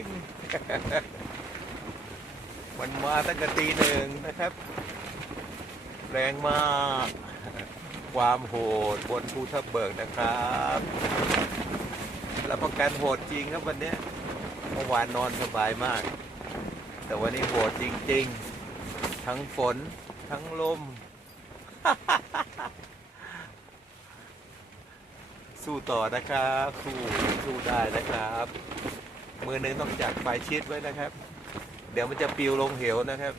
ง มันมาตั้งแต่ตีหนึ่งนะครับ แรงมาก ความโหดบนภูทับเบิกนะครับรับประกันโหดจริงครับวันนี้เมื่อวานนอนสบายมาก แต่วันนี้โหดจริง ๆ ทั้งฝนทั้งลม สู้ต่อนะครับ สู้สู้ได้นะครับ มือหนึ่งต้องจับไฟชิดไว้นะครับ เดี๋ยวมันจะปิวลงเหวนะครับ